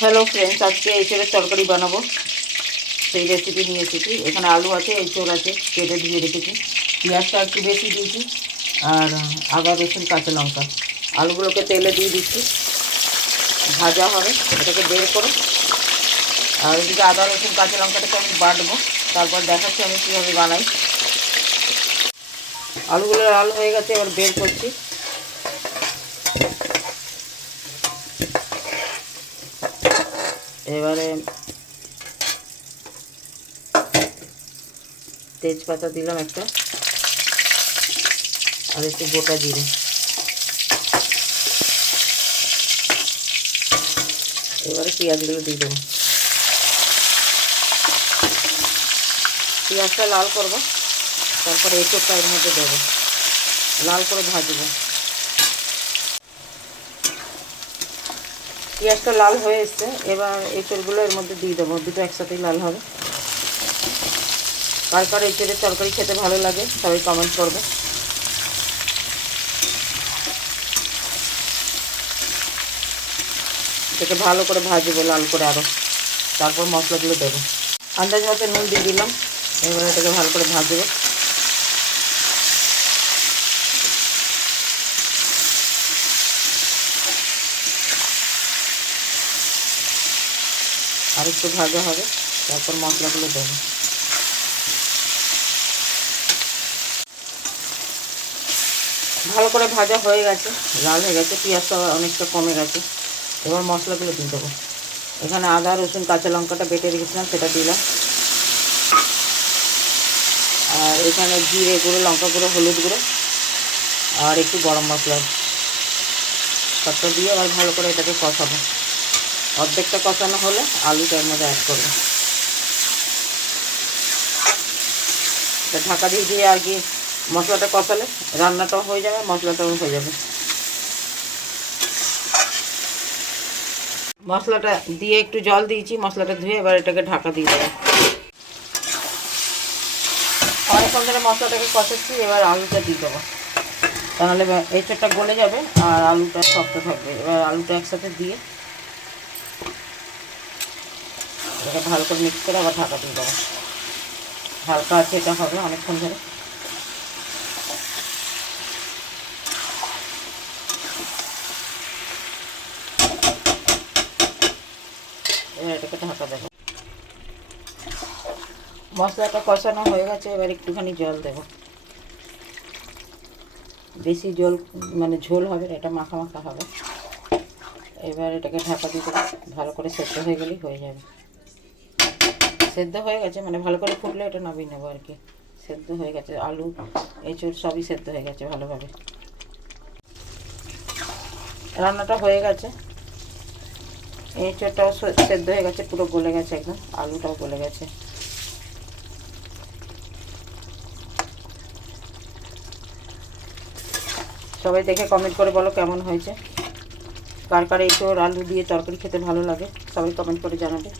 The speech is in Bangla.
হ্যালো ফ্রেন্ডস, আজকে এঁচোড়ের তরকারি বানাবো, সেই রেসিপি নিয়ে এসেছি। এখানে আলু আছে, এঁচোড় আছে, কেটে ধুয়ে রেখেছি। পেঁয়াজটা একটু বেশি দিয়েছি, আর আদা রসুন কাঁচা লঙ্কা। আলুগুলোকে তেলে দিয়ে দিচ্ছি, ভাজা হবে, এটাকে বের করে। আর এদিকে আদা রসুন কাঁচা লঙ্কাটাকে আমি বাটবো, তারপর দেখাচ্ছি আমি কীভাবে বানাই। আলুগুলো লাল হয়ে গেছে, এবার বের করছি। এবারে তেজপাতা দিলাম একটা, আর একটু গোটা জিরে। এবারে পেঁয়াজগুলো দিয়ে দেবো, পেঁয়াজটা লাল করবো, তারপরে এঁচোড়টা এর মধ্যে দেবো, লাল করে ভাজবো। পেঁয়াজটা লাল হয়ে এসছে, এবার এঁচোড়গুলো এর মধ্যে দিয়ে দেবো, দুটো একসাথেই লাল হবে। কার কার এঁচোড়ের তরকারি খেতে ভালো লাগে সবাই কমেন্ট করবে। এটাকে ভালো করে ভাজবো লাল করে আরও, তারপর মশলাগুলো দেবো। আন্দাজ মতো নুন দিয়ে দিলাম, এবার এটাকে ভালো করে ভাজবো। আর একটু ভাজা হবে, তারপর মশলাগুলো দেবো। ভালো করে ভাজা হয়ে গেছে, লাল হয়ে গেছে, পেঁয়াজটা অনেকটা কমে গেছে। এবার মশলাগুলো দিয়ে দেবো। এখানে আদা রসুন কাঁচা লঙ্কাটা বেটে রেখেছিলাম, সেটা দিলাম। আর এখানে জিরে গুঁড়ো, লঙ্কা গুঁড়ো, হলুদ গুঁড়ো, আর একটু গরম মশলা, সবটা দিয়ে আবার ভালো করে এটাকে কষাবো। অর্ধেকটা কষানো হলে আলুটা এর মধ্যে অ্যাড করবো। এটা ঢাকা দিয়ে দিয়ে আর কি মশলাটা কষালে রান্নাটাও হয়ে যাবে, মশলাটাও হয়ে যাবে। মশলাটা দিয়ে একটু জল দিয়েছি, মশলাটা ধুয়ে এবার এটাকে ঢাকা দিয়ে দেবো। অনেকক্ষণ ধরে মশলাটাকে কষাচ্ছি, এবার আলুটা দিয়ে দেবো, তাহলে এঁচোড়টা গলে যাবে আর আলুটা শক্ত থাকবে। এবার আলুটা একসাথে দিয়ে এটাকে ভালো করে মিক্স করে আবার ঢাকা দিয়ে দেবো। হালকা আছে, এটা হবে অনেকক্ষণ ধরে। এবার এটাকে ঢাকা দেবো। মশলাটা কষানো হয়ে গেছে, এবার একটুখানি জল দেব। বেশি জল মানে ঝোল হবে, এটা মাখা মাখা হবে। এবার এটাকে ঢাকা দিয়ে দেবো, ভালো করে সেদ্ধ হয়ে গেলেই হয়ে যাবে। সেদ্ধ হয়ে গেছে, মানে ভালো করে ফুটলে এটা নামিয়ে নেবো আর কি। সেদ্ধ হয়ে গেছে, আলু এঁচোড় সবই সেদ্ধ হয়ে গেছে ভালোভাবে। রান্নাটা হয়ে গেছে, এঁচোড়টাও সেদ্ধ হয়ে গেছে, পুরো গলে গেছে একদম, আলুটাও গলে গেছে। সবাই দেখে কমেন্ট করে বলো কেমন হয়েছে। কার কার এঁচোড় আলু দিয়ে তরকারি খেতে ভালো লাগে সবাই কমেন্ট করে জানাবে।